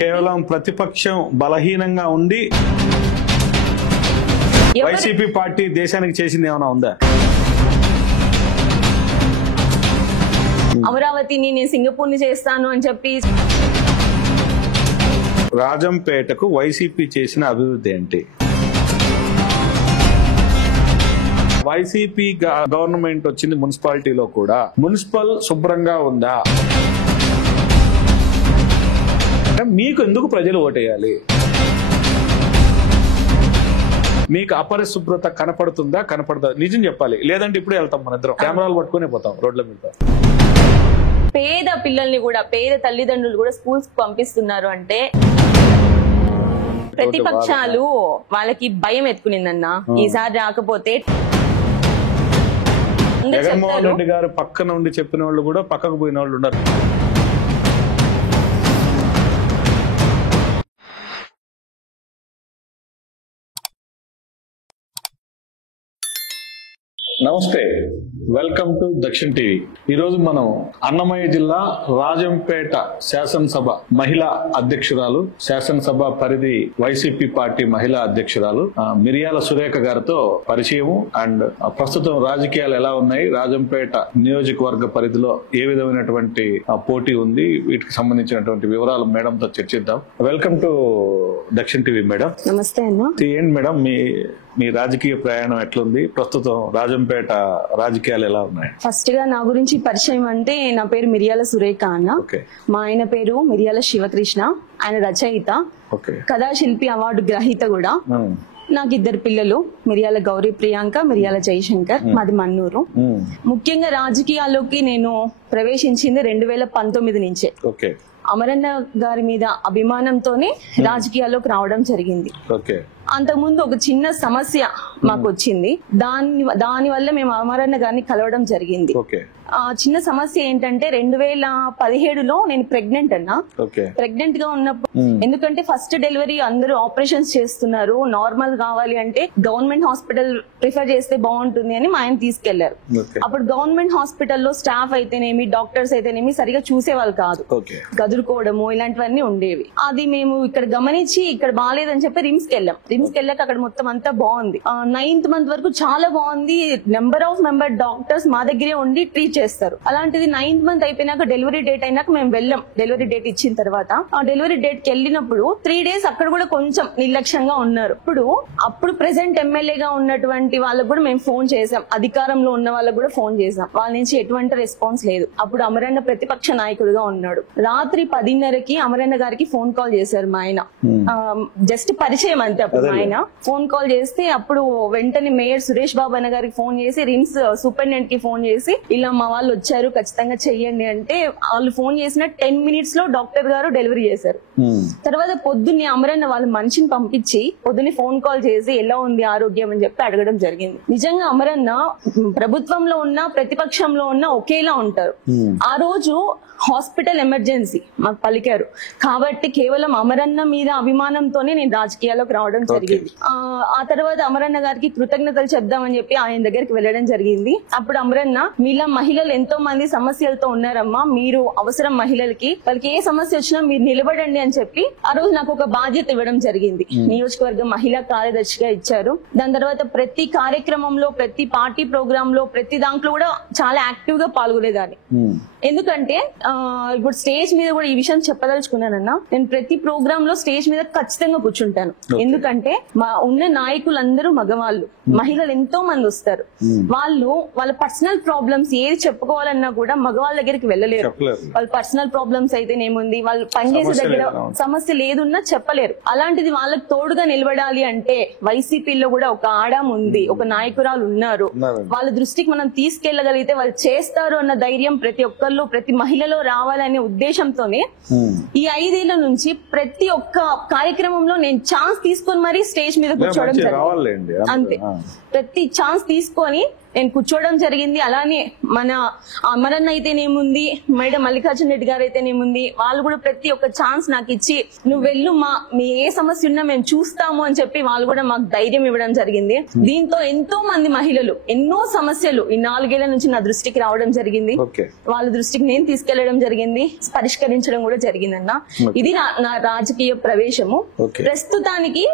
కేవలం ప్రతిపక్షం బలహీనంగా ఉండి వైసీపీ పార్టీ దేశానికి చేసింది ఏమైనా ఉందా? అమరావతిని నేను సింగపూర్ ని చేస్తాను అని చెప్పి రాజంపేటకు వైసీపీ చేసిన అభివృద్ధి ఏంటి? వైసీపీ గవర్నమెంట్ వచ్చింది మున్సిపాలిటీలో కూడా మున్సిపల్ శుభ్రంగా ఉందా? మీకు ఎందుకు ప్రజలు ఓటేయాలి? మీకు అపరిశుభ్రత కనపడుతుందా? కనపడదా? నిజం చెప్పాలి, లేదంటే ఇప్పుడే వెళ్తాం మన ఇద్దరం కెమెరాలు పట్టుకునే పోతాం రోడ్ల మీద. పేద పిల్లల్ని కూడా పేద తల్లిదండ్రులు కూడా స్కూల్స్ పంపిస్తున్నారు అంటే ప్రతిపక్షాలు వాళ్ళకి భయం ఎత్తుకునిందన్నా ఈసారి రాకపోతే. జగన్మోహన్ రెడ్డి గారు పక్కన ఉండి చెప్పిన వాళ్ళు కూడా పక్కకు పోయిన వాళ్ళు ఉన్నారు. నమస్తే, వెల్కమ్ టు దక్షిణ టీవీ. ఈ రోజు మనం అన్నమయ్య జిల్లా రాజంపేట శాసనసభ మహిళా అధ్యక్షురాలు, శాసనసభ పరిధి వైసీపీ పార్టీ మహిళా అధ్యక్షురాలు మిరియాల సురేఖ గారితో పరిచయము అండ్ ప్రస్తుతం రాజకీయాలు ఎలా ఉన్నాయి, రాజంపేట నియోజకవర్గ పరిధిలో ఏ విధమైనటువంటి పోటీ ఉంది, వీటికి సంబంధించినటువంటి వివరాలు మేడంతో చర్చిద్దాం. వెల్కమ్ టు దక్షిణ టీవీ మేడం. నమస్తే అన్న. ఏంటి మేడం మీ రాజకీయ ప్రయాణం ఎట్లుంది? ప్రస్తుతం రాజంపేట రాజకీయాలు ఎలా ఉన్నాయి? ఫస్ట్ గా నా గురించి పరిచయం అంటే నా పేరు మిరియాల సురేఖ అన్న. మా ఆయన పేరు మిరియాల శివకృష్ణ. ఆయన రచయిత, కథాశిల్పి అవార్డు గ్రహీత కూడా. నాకు ఇద్దరు పిల్లలు, మిరియాల గౌరీ ప్రియాంక, మిరియాల జయశంకర్. మాది మన్నూరు. ముఖ్యంగా రాజకీయాల్లోకి నేను ప్రవేశించింది 2019 నుంచే. అమరన్న గారి మీద అభిమానంతోనే రాజకీయాల్లోకి రావడం జరిగింది. అంతకుముందు ఒక చిన్న సమస్య మాకు వచ్చింది, దాని వల్ల మేము అమరన్న గారిని కలవడం జరిగింది. ఆ చిన్న సమస్య ఏంటంటే 2017లో నేను ప్రెగ్నెంట్ అన్నా. ప్రెగ్నెంట్ గా ఉన్నప్పుడు, ఎందుకంటే ఫస్ట్ డెలివరీ అందరూ ఆపరేషన్స్ చేస్తున్నారు, నార్మల్ కావాలి అంటే గవర్నమెంట్ హాస్పిటల్ ప్రిఫర్ చేస్తే బాగుంటుంది అని మా ఆయన తీసుకెళ్లారు. అప్పుడు గవర్నమెంట్ హాస్పిటల్లో స్టాఫ్ అయితేనేమి, డాక్టర్స్ అయితేనేమి సరిగా చూసేవాళ్ళు కాదు, గదురుకోవడము ఇలాంటివన్నీ ఉండేవి. అది మేము ఇక్కడ గమనించి ఇక్కడ బాగాలేదని చెప్పి రిమ్స్ కి వెళ్ళాం. రిమ్స్ కి వెళ్ళాక అక్కడ మొత్తం అంతా బాగుంది. 9th month వరకు చాలా బాగుంది. నెంబర్ డాక్టర్స్ మా దగ్గరే ఉండి ట్రీట్ చేస్తారు. అలాంటిది 9th month అయిపోయినాక డెలివరీ డేట్ అయినాక మేము వెళ్ళాం. డెలివరీ డేట్ ఇచ్చిన తర్వాత ఆ డెలివరీ డేట్ కి వెళ్ళినప్పుడు 3 days అక్కడ కూడా కొంచెం నిర్లక్ష్యంగా ఉన్నారు. అప్పుడు ప్రెసెంట్ ఎమ్మెల్యేగా ఉన్నటువంటి వాళ్ళకు కూడా మేము ఫోన్ చేసాం, అధికారంలో ఉన్న వాళ్ళకు కూడా ఫోన్ చేసాం. వాళ్ళ నుంచి ఎటువంటి రెస్పాన్స్ లేదు. అప్పుడు అమరన్న ప్రతిపక్ష నాయకుడుగా ఉన్నాడు. రాత్రి 10:30కి అమరన్న గారికి ఫోన్ కాల్ చేశారు మా ఆయన. జస్ట్ పరిచయం అంతే. అప్పుడు మా ఆయన ఫోన్ కాల్ చేస్తే అప్పుడు వెంటనే మేయర్ సురేష్ బాబు అన్న గారికి ఫోన్ చేసి, రిమ్స్ సూపరింటెండెంట్ కి ఫోన్ చేసి, ఇలా మా వాళ్ళు వచ్చారు ఖచ్చితంగా చెయ్యండి అంటే, వాళ్ళు ఫోన్ చేసిన 10 minutes లో డాక్టర్ గారు డెలివరీ చేశారు. తర్వాత పొద్దున్నే అమరన్న వాళ్ళ మనిషిని పంపించి పొద్దున్నే ఫోన్ కాల్ చేసి ఎలా ఉంది ఆరోగ్యం అని చెప్పి అడగడం జరిగింది. నిజంగా అమరన్న ప్రభుత్వంలో ఉన్న ప్రతిపక్షంలో ఉన్న ఒకేలా ఉంటారు. ఆ రోజు హాస్పిటల్ ఎమర్జెన్సీ మాకు పలికారు కాబట్టి కేవలం అమరన్న మీద అభిమానంతోనే నేను రాజకీయాల్లోకి రావడం జరిగింది. ఆ తర్వాత అమరన్న గారికి కృతజ్ఞతలు చెప్దామని చెప్పి ఆయన దగ్గరికి వెళ్ళడం జరిగింది. అప్పుడు అమరన్న, మీలా మహిళలు ఎంతో మంది సమస్యలతో ఉన్నారమ్మా, మీరు అవసరం మహిళలకి, వాళ్ళకి ఏ సమస్య వచ్చినా మీరు నిలబడండి అని చెప్పి ఆ రోజు నాకు ఒక బాధ్యత ఇవ్వడం జరిగింది. నియోజకవర్గ మహిళా కార్యదర్శిగా ఇచ్చారు. దాని తర్వాత ప్రతి కార్యక్రమంలో, ప్రతి పార్టీ ప్రోగ్రామ్ లో, ప్రతి దాంట్లో కూడా చాలా యాక్టివ్ గా పాల్గొనేదాన్ని. ఎందుకంటే ఇప్పుడు స్టేజ్ మీద కూడా ఈ విషయం చెప్పదలుచుకున్నానన్నా, నేను ప్రతి ప్రోగ్రామ్ లో స్టేజ్ మీద ఖచ్చితంగా కూర్చుంటాను. ఎందుకంటే ఉన్న నాయకులందరూ మగవాళ్ళు, మహిళలు ఎంతో మంది వస్తారు. వాళ్ళ పర్సనల్ ప్రాబ్లమ్స్ ఏది చెప్పుకోవాలన్నా కూడా మగవాళ్ళ దగ్గరికి వెళ్ళలేరు. వాళ్ళ పర్సనల్ ప్రాబ్లమ్స్ అయితేనేముంది, వాళ్ళు పనిచేసే దగ్గర సమస్య లేదున్నా చెప్పలేరు. అలాంటిది వాళ్ళకి తోడుగా నిలబడాలి అంటే వైసీపీలో కూడా ఒక ఆడాం ఉంది, ఒక నాయకురాలు ఉన్నారు. వాళ్ళ దృష్టికి మనం తీసుకెళ్లగలిగితే వాళ్ళు చేస్తారు అన్న ధైర్యం ప్రతి ఒక్కళ్ళు, ప్రతి మహిళలో రావాలనే ఉద్దేశంతోనే ఈ 5 ఏళ్ల నుంచి ప్రతి ఒక్క కార్యక్రమంలో నేను ఛాన్స్ తీసుకొని మరీ స్టేజ్ మీద కూర్చోవడం జరిగింది. అంతే, ప్రతి ఛాన్స్ తీసుకొని నేను కూర్చోవడం జరిగింది. అలానే మన అమరన్ అయితేనేముంది, మేడం మల్లికార్జున రెడ్డి గారు అయితేనేముంది, వాళ్ళు కూడా ప్రతి ఒక్క ఛాన్స్ నాకు ఇచ్చి నువ్వు వెళ్ళు, మీ ఏ సమస్య ఉన్నా మేము చూస్తాము అని చెప్పి వాళ్ళు కూడా మాకు ధైర్యం ఇవ్వడం జరిగింది. దీంతో ఎంతో మంది మహిళలు ఎన్నో సమస్యలు ఈ 4 ఏళ్ల నుంచి నా దృష్టికి రావడం జరిగింది. వాళ్ళ దృష్టికి నేను తీసుకెళ్లడం జరిగింది, పరిష్కరించడం కూడా జరిగిందన్న. ఇది నా రాజకీయ ప్రవేశము. ప్రస్తుతానికి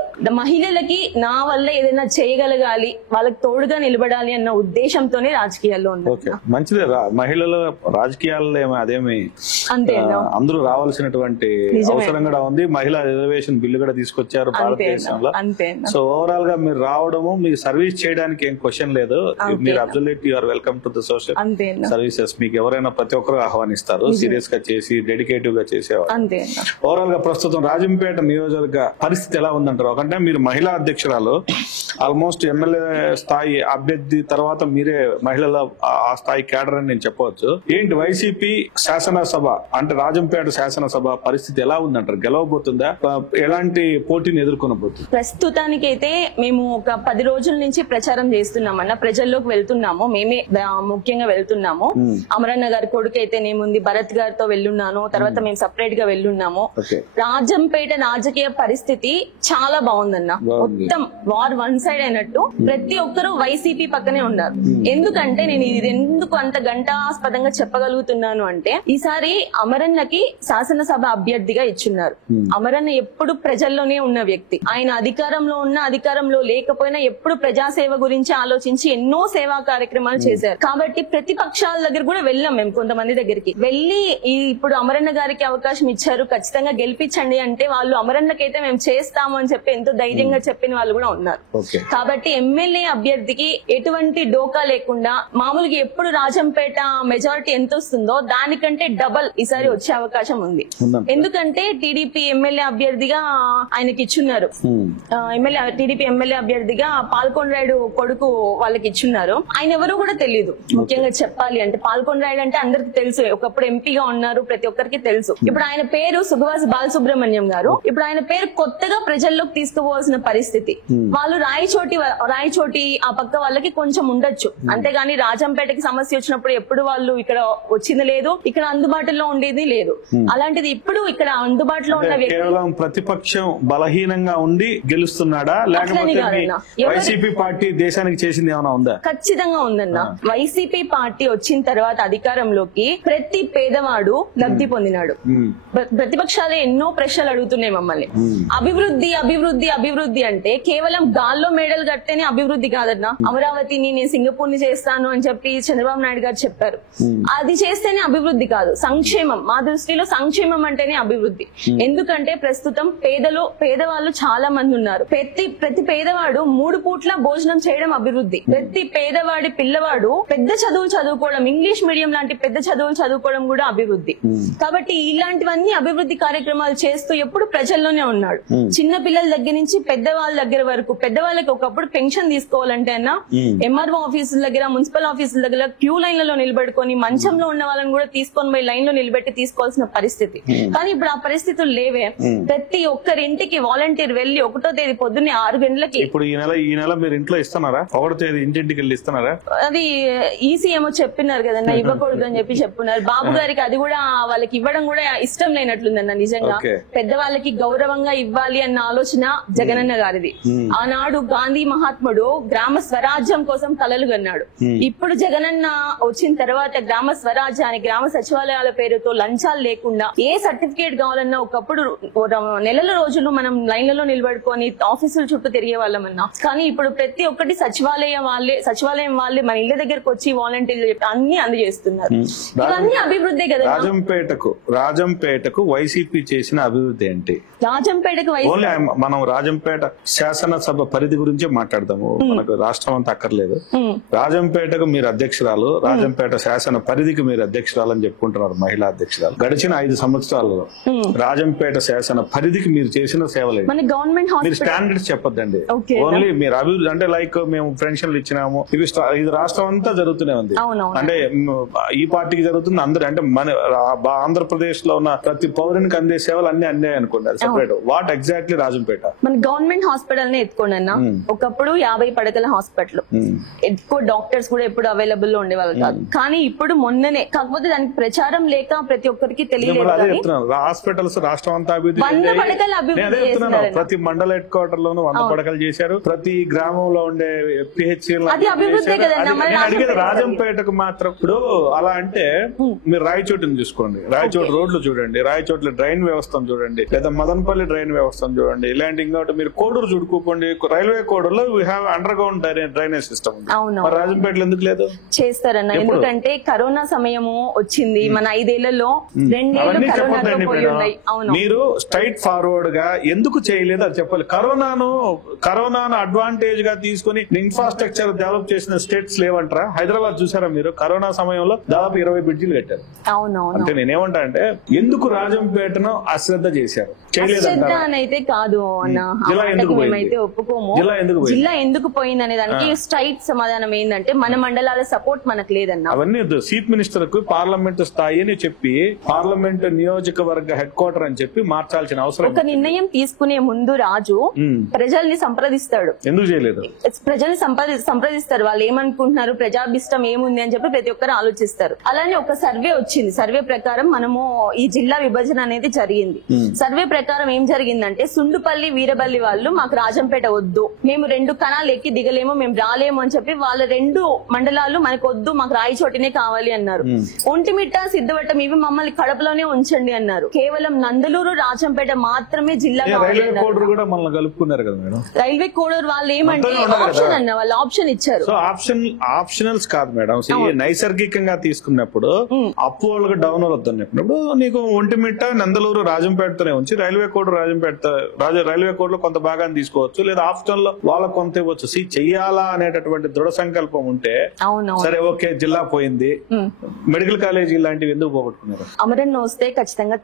మహిళలకి నా వల్ల ఏదైనా చేయగలగాలి, వాళ్ళకి తోడుగా నిలబడాలి అన్న ఉద్దేశంతోనే రాజకీయాల్లో ఉన్నా. మంచిదే, మహిళల రాజకీయాల్లో అదేమి అంతే అందరూ రావాల్సినటువంటి అవసరం కూడా ఉంది. మహిళా రిజర్వేషన్ బిల్లు కూడా తీసుకొచ్చారు భారతదేశంలో. సో ఓవరాల్ గా మీరు రావడము, మీకు సర్వీస్ చేయడానికి ఏం క్వశ్చన్ లేదు. మీరు absolutely you are welcome to the social services. మీకు ఎవరైనా ప్రతి ఒక్కరు ఆహ్వానిస్తారు, సీరియస్ గా చేసి డెడికేటివ్ గా చేసేవారు. ఓవరాల్ గా ప్రస్తుతం రాజంపేట నియోజకవర్గ పరిస్థితి ఎలా ఉందంటారు? ఒకటే మీరు మహిళా అధ్యక్షురాలు, ఆల్మోస్ట్ ఎమ్మెల్యే స్థాయి అభ్యర్థి తర్వాత మీరే మహిళల ఆ స్థాయి కేడర్ అని నేను చెప్పవచ్చు. ఏంటి వైసీపీ శాసనసభ అంటే రాజంపేట శాసనసభ పరిస్థితి ఎలా ఉందంటారు? గెలవబోతుందా? ఎలాంటి పోటీని ఎదుర్కొనబోతుంది? ప్రస్తుతానికైతే మేము ఒక 10 రోజుల నుంచి ప్రచారం చేస్తున్నామన్న, ప్రజల్లోకి వెళ్తున్నాము. మేమే ముఖ్యంగా వెళ్తున్నాము. అమరన్న గారి కొడుకు అయితేనేముంది, భరత్ గారితో వెళ్ళున్నాను, తర్వాత మేము సపరేట్ గా వెళ్ళున్నాము. రాజంపేట రాజకీయ పరిస్థితి చాలా బాగుందన్న. మొత్తం వార్ వన్ సైడ్ అయినట్టు ప్రతి ఒక్కరూ వైసీపీ పక్కనే ఉన్నారు. ఎందుకంటే నేను ఇది ఎందుకు అంత గంటాస్పదంగా చెప్పగలుగుతున్నాను అంటే, ఈసారి అమరన్నకి శాసనసభ అభ్యర్థిగా ఇచ్చున్నారు. అమరన్న ఎప్పుడు ప్రజల్లోనే ఉన్న వ్యక్తి. ఆయన అధికారంలో ఉన్న, అధికారంలో లేకపోయినా ఎప్పుడు ప్రజాసేవ గురించి ఆలోచించి ఎన్నో సేవా కార్యక్రమాలు చేశారు. కాబట్టి ప్రతిపక్షాల దగ్గర కూడా వెళ్ళాం మేము, కొంతమంది దగ్గరికి వెళ్ళి ఇప్పుడు అమరన్న గారికి అవకాశం ఇచ్చారు, ఖచ్చితంగా గెలిపించండి అంటే వాళ్ళు అమరన్నకైతే మేము చేస్తాము అని చెప్పి ఎంతో ధైర్యంగా చెప్పిన వాళ్ళు కూడా ఉన్నారు. కాబట్టి ఎమ్మెల్యే అభ్యర్థికి ఎటువంటి డోకా లేకుండా మామూలుగా ఎప్పుడు రాజంపేట మెజారిటీ ఎంత వస్తుందో దానికంటే డబల్ ఈసారి వచ్చే అవకాశం ఉంది. ఎందుకంటే టీడీపీ ఎమ్మెల్యే అభ్యర్థిగా ఆయనకి ఇచ్చున్నారు. టీడీపీ ఎమ్మెల్యే అభ్యర్థిగా పాల్కొండరాయుడు కొడుకు వాళ్ళకి ఇచ్చున్నారు. ఆయన ఎవరు కూడా తెలియదు. ముఖ్యంగా చెప్పాలి అంటే పాల్కొండరాయుడు అంటే అందరికి తెలుసు, ఒకప్పుడు ఎంపీగా ఉన్నారు, ప్రతి ఒక్కరికి తెలుసు. ఇప్పుడు ఆయన పేరు సుగవాసి బాలసుబ్రహ్మణ్యం గారు. ఇప్పుడు ఆయన పేరు కొత్తగా ప్రజల్లోకి తీసుకుపోవాల్సిన పరిస్థితి. వాళ్ళు రాయచోటి ఆ పక్క వాళ్ళకి కొంచెం ఉండొచ్చు, అంతేగాని రాజంపేటకి సమస్య వచ్చినప్పుడు ఎప్పుడు వాళ్ళు ఇక్కడ వచ్చింది లేదు, ఇక్కడ అందుబాటులో ఉండేది లేదు. అలాంటిది ఇప్పుడు ఇక్కడ అందుబాటులో ఉన్న కేవలం ప్రతిపక్షం బలహీనంగా ఉండి గెలుస్తున్నాడా, లేకపోతే వైసీపీ పార్టీ దేశానికి చేసింది ఏమైనా ఉందా? ఖచ్చితంగా ఉందన్న. వైసీపీ పార్టీ వచ్చిన తర్వాత అధికారంలోకి ప్రతి పేదవాడు లబ్ధి పొందినాడు. ప్రతిపక్షాలే ఎన్నో ప్రశ్నలు అడుగుతున్నాయి మమ్మల్ని. అభివృద్ధి అభివృద్ధి అభివృద్ధి అంటే కేవలం గాల్లో మేడలు కడితేనే అభివృద్ధి కాదన్నా. అమరావతిని నేను సింగపూర్ ని చేస్తాను అని చెప్పి చంద్రబాబు నాయుడు గారు చెప్పారు. అది చేస్తేనే అభివృద్ధి కాదు, సంక్షేమం. మా దృష్టిలో సంక్షేమం అంటేనే అభివృద్ధి. ఎందుకంటే ప్రస్తుతం పేదవాళ్ళు చాలా మంది ఉన్నారు. ప్రతి పేదవాడు 3 పూట్ల భోజనం చేయడం అభివృద్ధి. ప్రతి పేదవాడి పిల్లవాడు పెద్ద చదువులు చదువుకోవడం, ఇంగ్లీష్ మీడియం లాంటి పెద్ద చదువులు చదువుకోవడం కూడా అభివృద్ధి. కాబట్టి ఇలాంటివన్నీ అభివృద్ధి కార్యక్రమాలు చేస్తూ ఎప్పుడు ప్రజల్లోనే ఉన్నాడు. చిన్న పిల్లల దగ్గర నుంచి పెద్దవాళ్ళ దగ్గర వరకు. పెద్దవాళ్ళకి ఒకప్పుడు పెన్షన్ తీసుకోవాలంటే అన్న ఎంఆర్ఓ ఆఫీసుల దగ్గర, మున్సిపల్ ఆఫీసుల దగ్గర క్యూ లైన్లలో నిలబెట్టుకొని మంచంలో ఉన్న వాళ్ళని కూడా తీసుకొని పోయి లైన్ లో నిలబెట్టి తీసుకోవాల్సిన పరిస్థితి. కానీ ఇప్పుడు ఆ పరిస్థితులు లేవే. ప్రతి ఒక్కరింటికి వాలంటీర్ వెళ్లి 1వ తేదీ పొద్దున్నే 6 గంటలకి. ఇప్పుడు ఈ నెల మీరు ఇంట్లో ఇస్తున్నారా? 1వ తేదీ ఇంటింటికి వెళ్ళి ఇస్తున్నారా? అది ఈసీ ఏమో చెప్పినారు కదన్నా, ఇవ్వకూడదు అని చెప్పి చెప్పున్నారు. బాబు గారికి అది కూడా వాళ్ళకి ఇవ్వడం కూడా ఇష్టం లేనట్లుందన్న. నిజంగా పెద్దవాళ్ళకి గౌరవంగా ఇవ్వాలి అన్న ఆలోచన జగనన్న గారిది. ఆనాడు గాంధీ మహాత్ముడు గ్రామ స్వరాజ్యం కోసం కలలు కన్నాడు. ఇప్పుడు జగనన్న వచ్చిన తర్వాత గ్రామ స్వరాజ్యానికి, గ్రామ సచివాలయాల పేరుతో లంచాలు లేకుండా ఏ సర్టిఫికేట్ కావాలన్నా ఒకప్పుడు నెలల రోజులు మనం లైన్లలో నిలబడుకొని ఆఫీసుల చుట్టూ తిరిగే వాళ్ళమన్నా. కానీ ఇప్పుడు ప్రతి ఒక్కటి సచివాలయం వాళ్ళే మన ఇళ్ల దగ్గరకు వచ్చి వాలంటీర్లు చెప్పి అన్ని అందజేస్తున్నారు. ఇవన్నీ అభివృద్ధి కదా. రాజంపేటకు వైసీపీ చేసిన అభివృద్ధి ఏంటి? రాజంపేటకు మనం రాజంపేట శాసనసభ పరిధి గురించే మాట్లాడదాము, మనకు రాష్ట్రం అంతా అక్కర్లేదు. రాజంపేటకు మీరు అధ్యక్షురాలు, రాజంపేట శాసన పరిధికి మీరు అధ్యక్షురాలు అని చెప్పుకుంటున్నారు, మహిళా అధ్యక్షురాలు. గడిచిన 5 సంవత్సరాలలో రాజంపేట శాసన పరిధికి మీరు చేసిన సేవలు మీరు స్టాండర్డ్స్ చెప్పొద్దండి. ఓన్లీ మీరు అభివృద్ధి అంటే లైక్ మేము పెన్షన్లు ఇచ్చినాము, ఇది రాష్ట్రం అంతా జరుగుతూనే ఉంది. అంటే ఈ పార్టీకి జరుగుతుంది, అందరూ అంటే మన ఆంధ్రప్రదేశ్ లో ఉన్న ప్రతి పౌరునికి అందే సేవలు అన్ని అందాయి అనుకోండి. Separate what exactly Rajampet? మన గవర్నమెంట్ హాస్పిటల్ నే ఎత్తుకోండి అన్న. ఒకప్పుడు 50 పడకల హాస్పిటల్, ఎక్కువ డాక్టర్స్ కూడా ఎప్పుడు అవైలబుల్ లో ఉండేవాళ్ళు కాదు. కానీ ఇప్పుడు మొన్ననే, కాకపోతే దానికి ప్రచారం లేక ప్రతి ఒక్కరికి తెలియలేదు. హాస్పిటల్స్ రాష్ట్రం అంతా 100 పడకలు అభివృద్ధి చేస్తున్నారు. ప్రతి మండల హెడ్ క్వార్టర్ లోను 100 పడకలు చేశారు. ప్రతి గ్రామంలో ఉండే పిహెచ్ అది అభివృద్ధి కదన్నా. రాజంపేటకు మాత్రం ఇప్పుడు అలా అంటే మీరు రాయచోటుని చూసుకోండి, రాయచోటు రోడ్లు చూడండి, రాయచోట్ల డ్రైన్ వ్యవస్థను చూడండి, లేదా మదనపల్లి డ్రైన్ వ్యవస్థను చూడండి, ఇలాంటి ఇంకోటి మీరు కోడూరు చూడుకోండి, రైల్వే కోడూరులో we have underground drainage system. మరి రాజంపేటలో ఎందుకు లేదు? చేస్తారన్న, ఎందుకంటే కరోనా సమయము వచ్చింది మన 5 ఏళ్లలో 2 ఏళ్లు కరోనాతో పోయి ఉన్నాయి. మీరు స్ట్రైట్ ఫార్వర్డ్ గా ఎందుకు చేయలేదు అది చెప్పాలి. కరోనాను అడ్వాంటేజ్ గా తీసుకుని ఇన్ఫ్రాస్ట్రక్చర్ డెవలప్ చేసిన స్టేట్స్ లేవంటారా? హైదరాబాద్ చూసారా మీరు? కరోనా సమయంలో దాదాపు 20 బ్రిడ్జిలు కట్టారు. అంటే నేనేమంటా అంటే ఎందుకు రాజంపేటను అశ్రద్ధ చేశారు? అయితే కాదు అన్న, మేమైతే ఒప్పుకోము. జిల్లా ఎందుకు పోయింది అనే దానికి స్ట్రైట్ సమాధానం ఏంటంటే మన మండలాల సపోర్ట్ మనకు లేదన్న. అవన్నీ చీఫ్ మినిస్టర్ కు పార్లమెంట్ స్థాయి అని చెప్పి, పార్లమెంట్ నియోజకవర్గ హెడ్ క్వార్టర్ అని చెప్పి మార్చాల్సిన అవసరం. ఒక నిర్ణయం తీసుకునే ముందు రాజు ప్రజల్ని సంప్రదిస్తాడు. ఎందుకు చేయలేదు? ప్రజల్ని సంప్రదిస్తారు, వాళ్ళు ఏమనుకుంటున్నారు, ప్రజాభిష్టం ఏముంది అని చెప్పి ప్రతి ఒక్కరు ఆలోచిస్తారు. అలానే ఒక సర్వే వచ్చింది. సర్వే ప్రకారం మనము ఈ జిల్లా విభజన అనేది జరిగింది. సర్వే ప్రకారం ఏం జరిగిందంటే సుండుపల్లి, వీరబల్లి వాళ్ళు మాకు రాజంపేట వద్దు, మేము 2 కణాలు ఎక్కి దిగలేము, మేము రాలేము అని చెప్పి వాళ్ళ 2 మండలాలు మనకు వద్దు, మాకు రాయచోటినే కావాలి అన్నారు. ఒంటిమిట్ట, సిద్ధవటం ఇవి మమ్మల్ని కడపలోనే ఉంచండి అన్నారు. కేవలం నందలూరు, రాజంపేట మాత్రమే జిల్లా కావాలి. రైల్వే కోడూరు వాళ్ళు ఏమంటే ఆప్షన్ అన్న, వాళ్ళు ఆప్షన్ ఇచ్చారు. ఆప్షనల్స్ కాదు మేడం, నైసర్గికంగా తీసుకున్నప్పుడు అప్ వాళ్ళకి డౌన్ వద్దన్నప్పుడు నీకు ఒంటిమిట్ట, నందలూరు, రాజంపేటతోనే ఉంచి రైల్వే కోడ్ రైల్వే కోడ్ లో కొంత భాగాన్ని తీసుకోవచ్చు, లేదా ఆప్షన్ లో వాళ్ళకు కొంత ఇవ్వచ్చు. చెయ్యాలా అనేటటువంటి దృఢ సంకల్పం ఉంటే సరే, ఓకే జిల్లా పోయింది, మెడికల్ కాలేజీ ఇలాంటివి ఎందుకు పోగొట్టుకున్నారు? అమరన్న వస్తే ఖచ్చితంగా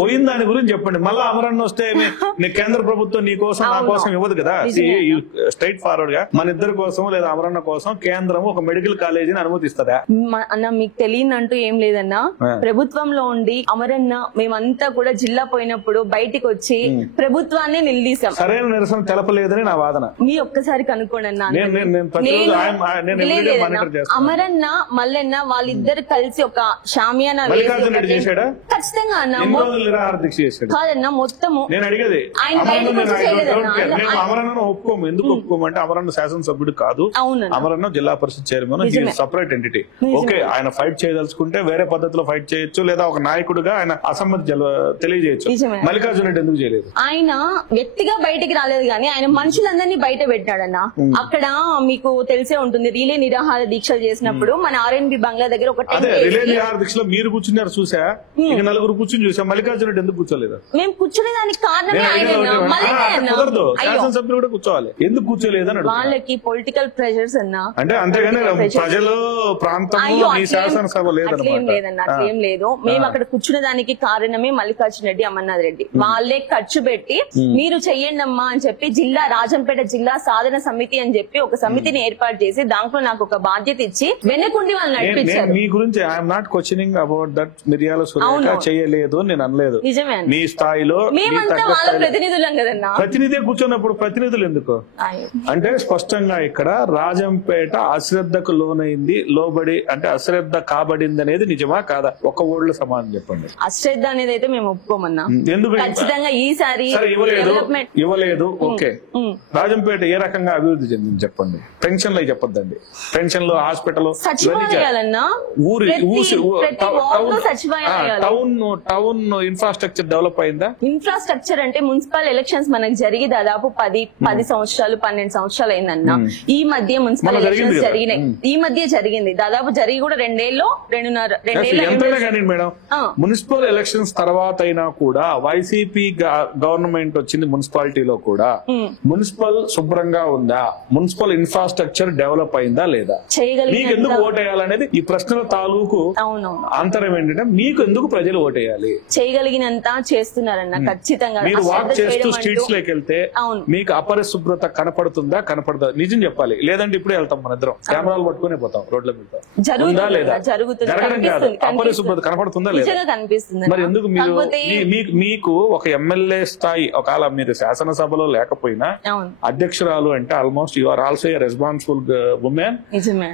పోయిన దాని గురించి చెప్పండి. మళ్ళీ అమరన్న వస్తే కేంద్ర ప్రభుత్వం నీ కోసం నా కోసం ఇవ్వదు కదా. స్ట్రైట్ ఫార్వర్డ్ గా మన ఇద్దరి కోసం లేదా అమరన్న కోసం కేంద్రం ఒక మెడికల్ కాలేజీని అనుమతిస్తుందా? అన్న మీకు తెలియదంటూ ఏం లేదన్నా. ప్రభుత్వంలో ఉండి అమరన్న మేమంతా కూడా జిల్లా పోయినప్పుడు బయటికి వచ్చి ప్రభుత్వాన్ని నిలదీశాం. సరైన నిరసన తెలపలేదని నా వాదన. మీ ఒక్కసారి కనుక్కోండి అన్న. అమరన్న, మల్లన్న వాళ్ళిద్దరు కలిసి ఒక షామియానా ఖచ్చితంగా అన్న. కాదన్న, మొత్తము ఆయన అమరన్న ఒప్పుకోము. ఎందుకు ఒప్పుకోమంటే అమరన్న శాసనసభ్యుడు కాదు, అమరన్న జిల్లా పరిషత్ చైర్మన్, సపరేట్ ఎంటిటీ. ఓకే, ఆయన ఫైట్ చేయదలుచుకుంటే వేరే పద్ధతిలో ఫైట్ చేయొచ్చు, లేదా ఒక నాయకుడిగా ఆయన అసమ్మతి తెలియజేయచ్చు. మల్లికార్జున రెడ్డి ఎందుకు చేయలేదు? ఆయన వ్యక్తిగా బయటికి రాలేదు కానీ ఆయన మనుషులందరినీ బయట పెట్టాడన్న. అక్కడ మీకు తెలిసే ఉంటుంది, రిలే నిరాహార దీక్షలు చేసినప్పుడు మన ఆర్ఎన్బి బంగ్లా దగ్గర ఒక రిలే నిరాహార దీక్షలో మీరు కూర్చున్నారు చూసా, ఇక 4 కూర్చుని చూసా. మల్లికార్జున రెడ్డి ఎందుకు కూర్చోలేదు? మేము కూర్చునేదానికి కారణమే శాసనసభ్యులు కూడా కూర్చోవాలి, ఎందుకు కూర్చోలేదని వాళ్ళకి పొలిటికల్ ప్రెషర్స్ అన్న. అంటే అంతేగాని ప్రజలు ప్రాంతంలో శాసనసభ లేదన్న, అట్లేం లేదు. మేము అక్కడ కూర్చునే దానికి కారణమే మల్లికార్జున రెడ్డి, అమర్నాథ్ రెడ్డి. వాళ్ళే ఖర్చు పెట్టి మీరు చెయ్యండి అమ్మా అని చెప్పి జిల్లా రాజంపేట జిల్లా సాధన సమితి అని చెప్పి ఒక సమితిని ఏర్పాటు చేసి దాంట్లో నాకు ఒక బాధ్యత ఇచ్చి వెనకుండి వాళ్ళు నడిపించారు. మీ గురించి I'm not questioning about that. Miryala Surekha చేయలేదు నేను అనలేదు. నిజమే, మీ స్థాయిలో మేమంతా వాళ్ళ ప్రతినిధులం కదన్నా. ప్రతినిధి కూర్చున్నప్పుడు ప్రతినిధులు ఎందుకు అంటే స్పష్టంగా ఇక్కడ రాజంపేట అశ్రద్ధకు లోనైంది, లోబడి అంటే అశ్రద్ధ కాబడింది అనేది నిజమా కాదా? ఒక వర్డ్ లో సమాధానం చెప్పండి. అశ్రద్ధ అనేది అయితే మేము ఒప్పుకోమన్నా. ఎందుకు ఖచ్చితంగా ఈసారి ఇవ్వలేదు. ఓకే, రాజంపేట ఏ రకంగా అభివృద్ధి చెందింది చెప్పండి. పెన్షన్లు అవి చెప్పొద్దండి. పెన్షన్లు, హాస్పిటల్, టౌన్ ఇన్ఫ్రాస్ట్రక్చర్ డెవలప్ అయిందా? ఇన్ఫ్రాస్ట్రక్చర్ అంటే మున్సిపల్ ఎలక్షన్స్ మనకు జరిగి దాదాపు 10 సంవత్సరాలు 12 సంవత్సరాలు అయిందన్న. ఈ మధ్య మున్సిపల్ ఎలక్షన్స్ జరిగినాయి. ఈ మధ్య జరిగింది, దాదాపు జరిగి కూడా 2 ఏళ్ళు 2.5 మేడం. మున్సిపల్ ఎలక్షన్స్ తర్వాత అయినా కూడా వైసీపీ గవర్నమెంట్ వచ్చింది, మున్సిపాలిటీలో కూడా మున్సిపల్ శుభ్రంగా ఉందా? మున్సిపల్ ఇన్ఫ్రాస్ట్రక్చర్ డెవలప్ అయిందా లేదా? మీకు ఎందుకు ఓటేయాలనేది ఈ ప్రశ్నల తాలూకు అంతరం ఏంటంటే మీకు ఎందుకు ప్రజలు ఓటేయాలి? చేయగలిగినంత చేస్తున్నారన్న. ఖచ్చితంగా మీరు వాక్ చేస్తూ స్ట్రీట్స్ లోకి వెళ్తే మీకు అపరిశుభ్రత కనపడుతుందా? కనపడదా? నిజం చెప్పాలి. లేదంటే ఇప్పుడే వెళ్తాం మన ఇద్దరం, కెమెరాలు పట్టుకునే పోతాం రోడ్ల మీద. ఉందా లేదా? జరగడం కాదు, అపరిశుభ్రత కనపడుతుందా లేదా? మరి ఎందుకు మీకు ఒక ఎమ్మెల్యే స్థాయి, ఒకవేళ మీరు శాసనసభలో లేకపోయినా అవును అధ్యక్షురాలు అంటే almost you are also a responsible women. నిజమే.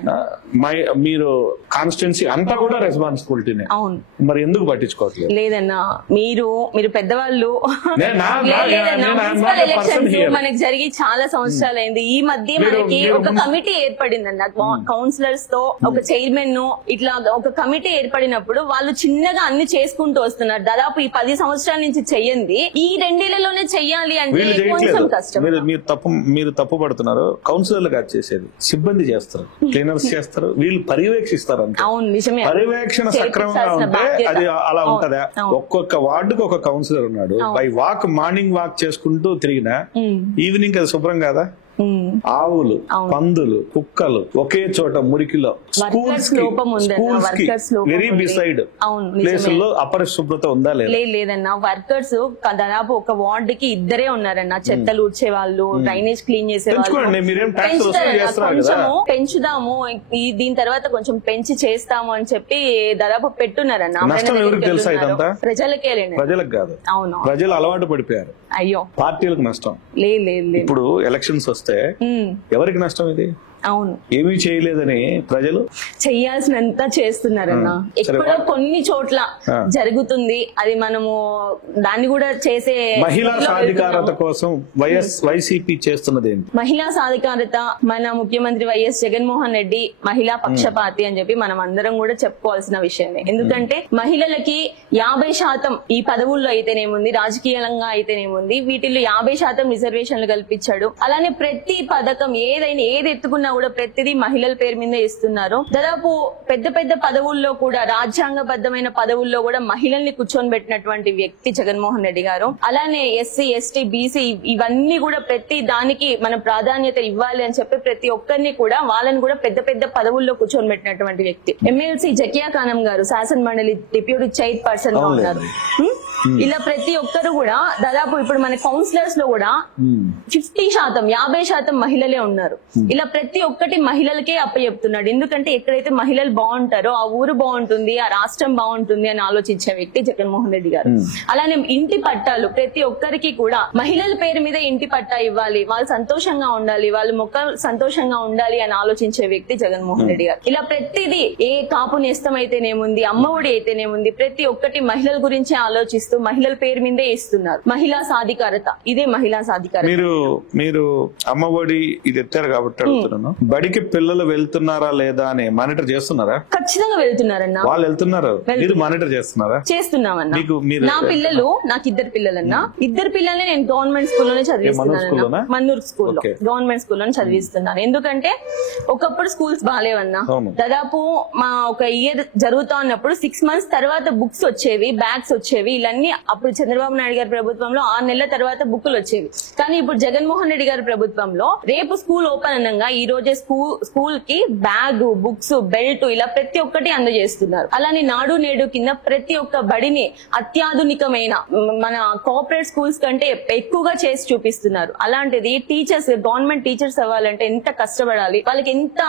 మీరు కాన్స్టిట్యున్సీ అంతా కూడా రెస్పాన్సిబిలిటీనే. అవును. మరి ఎందుకు పట్టించుకోవట్లేదు? లేదన్నా, మీరు పెద్దవాళ్ళు. మనకి జరిగి చాలా సంవత్సరాలైంది. ఈ మధ్య మనకి ఒక కమిటీ ఏర్పడిందన్న, కౌన్సిలర్స్ తో ఒక చైర్మన్ ఇట్లా ఒక కమిటీ ఏర్పడినప్పుడు వాళ్ళు చిన్నగా అన్ని చేసుకుంటూ వస్తున్నారు. దాదాపు ఈ 10 సంవత్సరాల నుంచి చెయ్యండి, ఈ 2 ఏళ్లలోనే చెయ్యాలి అంటే కొంచెం కష్టం. మీరు తప్పు పడుతున్నారు. కౌన్సిలర్లు కాదు చేసేది, సిబ్బంది చేస్తారు, క్లీనర్స్ చేస్తారు, వీళ్ళు పర్యవేక్షిస్తారు. అవును నిజమే. పర్యవేక్షణ సక్రమంగా ఉంటే అది అలా ఉంటదా? ఒక్కొక్క వార్డుకు ఒక కౌన్సిలర్ ఉన్నాడు. బై వాక్, మార్నింగ్ వాక్ చేసుకుంటూ తిరిగినా ఈవినింగ్ అది శుభ్రం కాదా? ఆవులు, పందులు, కుక్కలు ఒకే చోట మురికిలో వెరీ బిసైడ్ ప్లేస్ లో అపరిశుభ్రత ఉందా లేదా? లేదన్నా, వర్కర్స్ దాదాపు ఒక వార్డు కి 2 ఉన్నారన్న. చెత్తలు ఊడ్చే వాళ్ళు, డ్రైనేజ్ క్లీన్ చేసే వాళ్ళు. పెంచుదాము, దీని తర్వాత కొంచెం పెంచి చేస్తాము అని చెప్పి దాదాపు పెట్టున్నారన్న. ప్రజలకే ప్రజలకు కాదు. అవును, ప్రజలు అలవాటు పడిపోయారు. అయ్యో, పార్టీలకు నష్టం. లేదు ఇప్పుడు ఎలక్షన్స్ వస్తే ఎవరికి నష్టం ఇది? అవును, ఏమీ చేయలేదని ప్రజలు చెయ్యాల్సినంత చేస్తున్నారన్న. ఎక్కడో కొన్ని చోట్ల జరుగుతుంది, అది మనము దాన్ని కూడా చేసే. మహిళా సాధికారత కోసం వైసీపీ చేస్తున్నది ఏంటి? మహిళా సాధికారత మన ముఖ్యమంత్రి వైఎస్ జగన్మోహన్ రెడ్డి మహిళా పక్షపాతి అని చెప్పి మనం అందరం కూడా చెప్పుకోవాల్సిన విషయమే. ఎందుకంటే మహిళలకి 50% ఈ పదవుల్లో అయితేనేముంది, రాజకీయంగా అయితేనేముంది, వీటిల్లో 50% రిజర్వేషన్లు కల్పించాడు. అలానే ప్రతి పథకం ఏదైనా ఏది ఎత్తుకున్నా కూడా ప్రతిదీ మహిళల పేరు మీద ఇస్తున్నారు. దాదాపు పెద్ద పెద్ద పదవుల్లో కూడా, రాజ్యాంగబద్ధమైన పదవుల్లో కూడా మహిళల్ని కూర్చొని పెట్టినటువంటి వ్యక్తి జగన్మోహన్ రెడ్డి గారు. అలానే ఎస్సీ, ఎస్టీ, బీసీ ఇవన్నీ కూడా ప్రతి దానికి మనం ప్రాధాన్యత ఇవ్వాలి అని చెప్పి ప్రతి ఒక్కరిని కూడా వాళ్ళని కూడా పెద్ద పెద్ద పదవుల్లో కూర్చొని పెట్టినటువంటి వ్యక్తి. ఎమ్మెల్సీ జకియా ఖానం గారు శాసన మండలి డిప్యూటీ చైర్పర్సన్ గా ఉన్నారు. ఇలా ప్రతి ఒక్కరు కూడా దాదాపు ఇప్పుడు మన కౌన్సిలర్స్ లో కూడా 50% మహిళలే ఉన్నారు. ఇలా ప్రతి ఒక్కటి మహిళలకే అప్పచెప్తున్నాడు. ఎందుకంటే ఎక్కడైతే మహిళలు బాగుంటారో ఆ ఊరు బాగుంటుంది, ఆ రాష్ట్రం బాగుంటుంది అని ఆలోచించే వ్యక్తి జగన్మోహన్ రెడ్డి గారు. అలానే ఇంటి పట్టాలు ప్రతి ఒక్కరికి కూడా మహిళల పేరు మీద ఇంటి పట్టా ఇవ్వాలి, వాళ్ళు సంతోషంగా ఉండాలి, వాళ్ళ మొక్కలు సంతోషంగా ఉండాలి అని ఆలోచించే వ్యక్తి జగన్మోహన్ రెడ్డి గారు. ఇలా ప్రతిదీ, ఏ కాపు నేస్తం అయితేనేముంది, అమ్మఒడి అయితేనేముంది, ప్రతి ఒక్కటి మహిళల గురించి ఆలోచిస్తూ మహిళల పేరు మీదే ఇస్తున్నారు. మహిళా సాధికారత, ఇదే మహిళా సాధికారత. మీరు అమ్మఒడి ఇది ఎత్తారు కాబట్టి అడుగుతున్నాను, బడికి పిల్లలు వెళ్తున్నారా లేదా అని మానిటర్ చేస్తున్నారా? ఖచ్చితంగా వెళ్తున్నారన్న. వాళ్ళు వెళ్తున్నారు, మీరు మానిటర్ చేస్తున్నారా? చేస్తున్నామన్నా. నా పిల్లలు, నాకు 2 పిల్లలన్నా, 2 పిల్లల్ని నేను గవర్నమెంట్ స్కూల్లోనే చదివిస్తున్నాను. మన్నూరు స్కూల్లో, గవర్నమెంట్ స్కూల్లోనే చదివిస్తున్నాను. ఎందుకంటే ఒకప్పుడు స్కూల్స్ బాగాలేవన్నా. దాదాపు మా ఒక ఇయర్ జరుగుతా ఉన్నప్పుడు 6 months తర్వాత బుక్స్ వచ్చేవి, బ్యాగ్స్ వచ్చేవి. ఇలాన్ని అప్పుడు చంద్రబాబు నాయుడు గారి ప్రభుత్వంలో 6 నెలల తర్వాత బుక్కులు వచ్చేవి. కానీ ఇప్పుడు జగన్మోహన్ రెడ్డి గారి ప్రభుత్వంలో రేపు స్కూల్ ఓపెన్ అనగా ఈ రోజే స్కూల్ కి బ్యాగ్, బుక్స్, బెల్ట్ ఇలా ప్రతి ఒక్కటి అందజేస్తున్నారు. అలానే నాడు నేడు కింద ప్రతి ఒక్క బడిని అత్యాధునికమైన మన కోఆపరేట్ స్కూల్స్ కంటే ఎక్కువగా చేసి చూపిస్తున్నారు. అలాంటిది టీచర్స్, గవర్నమెంట్ టీచర్స్ అవ్వాలంటే ఎంత కష్టపడాలి, వాళ్ళకి ఎంత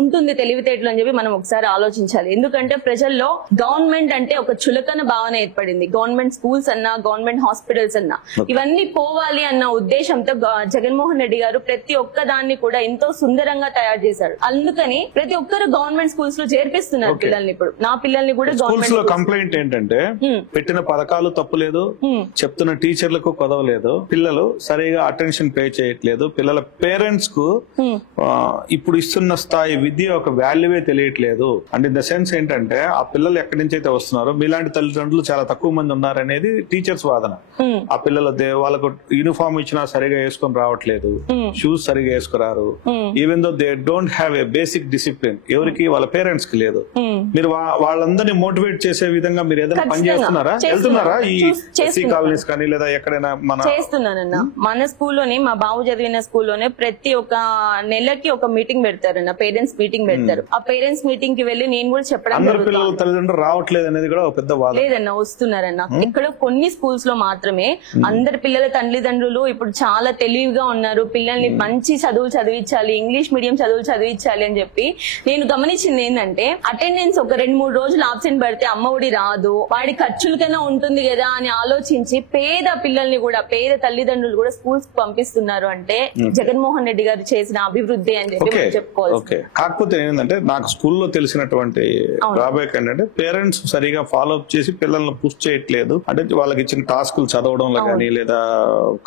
ఉంటుంది తెలివితేటలు అని చెప్పి మనం ఒకసారి ఆలోచించాలి. ఎందుకంటే ప్రజల్లో గవర్నమెంట్ అంటే ఒక చులకన భావన ఏర్పడింది. గవర్నమెంట్ స్కూల్స్ అన్నా, గవర్నమెంట్ హాస్పిటల్స్ అన్నా, ఇవన్నీ పోవాలి అన్న ఉద్దేశంతో జగన్మోహన్ రెడ్డి గారు ప్రతి ఒక్క దాన్ని కూడా ఎంతో సుందరంగా తయారు చేశాడు. అందుకని ప్రతి ఒక్కరు గవర్నమెంట్ స్కూల్స్ లో చేర్పిస్తున్నారు పిల్లల్ని. ఇప్పుడు నా పిల్లల్ని కూడా గవర్నమెంట్ లో కంప్లైంట్ ఏంటంటే పెట్టిన పథకాలు తప్పులేదు, చెప్తున్న టీచర్లకు కొదవలేదు, పిల్లలు సరిగా అటెన్షన్ పే చేయట్లేదు, పిల్లల పేరెంట్స్ కు ఇప్పుడు ఇస్తున్న స్థాయి విద్య ఒక వాల్యూవే తెలియట్లేదు. అండ్ ఇన్ ద సెన్స్ ఏంటంటే ఆ పిల్లలు ఎక్కడి నుంచి అయితే వస్తున్నారో మీలాంటి తల్లిదండ్రులు చాలా తక్కువ మంది ఉన్నారనేది టీచర్స్ వాదన. ఆ పిల్లలు వాళ్ళకు యూనిఫామ్ ఇచ్చినా సరిగా వేసుకొని రావట్లేదు, షూస్ సరిగా వేసుకురారు, even though they don't have a basic discipline. ఎవరికి? వాళ్ళ పేరెంట్స్ కి లేదు. మీరు వాళ్ళందరినీ మోటివేట్ చేసే విధంగా మీరు ఏదైనా పని చేస్తున్నారా? వెళ్తున్నారా ఈ ఎస్సీ కాలనీస్ కానీ లేదా ఎక్కడైనా? చేస్తున్నానన్నా. మన స్కూల్లోనే, మా బాబు చదివిన స్కూల్లోనే ప్రతి ఒక్క నెలకి ఒక మీటింగ్ పెడతారన్న, పేరెంట్స్ మీటింగ్ పెడతారు. ఆ పేరెంట్స్ మీటింగ్ కి వెళ్ళి నేను కూడా చెప్పడం, అందరు పిల్లలు తల్లిదండ్రులు రావట్లేదు అనేది కూడా పెద్ద వాదన. లేదన్నా, వస్తున్నారన్న. ఇక్కడ కొన్ని స్కూల్స్ లో మాత్రమే అందరి పిల్లల తల్లిదండ్రులు ఇప్పుడు చాలా తెలివిగా ఉన్నారు, పిల్లల్ని మంచి చదువులు చదివించాలి, ఇంగ్లీష్ మీడియం చదువులు చదివించాలి అని చెప్పి. నేను గమనించింది ఏంటంటే అటెండెన్స్ ఒక 2-3 రోజులు ఆబ్సెంట్ పడితే అమ్మఒడి రాదు, వాడి ఖర్చులకైనా ఉంటుంది కదా అని ఆలోచించి పేద పిల్లల్ని కూడా, పేద తల్లిదండ్రులు కూడా స్కూల్స్ కి పంపిస్తున్నారు. అంటే జగన్మోహన్ రెడ్డి గారు చేసిన అభివృద్ధి అని చెప్పి మనం చెప్పుకోవాలి. కాకపోతే ఏంటంటే నాకు స్కూల్లో తెలిసినటువంటి డ్రాబ్యాక్ ఏంటంటే పేరెంట్స్ సరిగా ఫాలో అప్ చేసి పిల్లల్ని పుష్ చేయట్లేదు. అంటే వాళ్ళకి ఇచ్చిన టాస్కులు చదవడంలో కానీ లేదా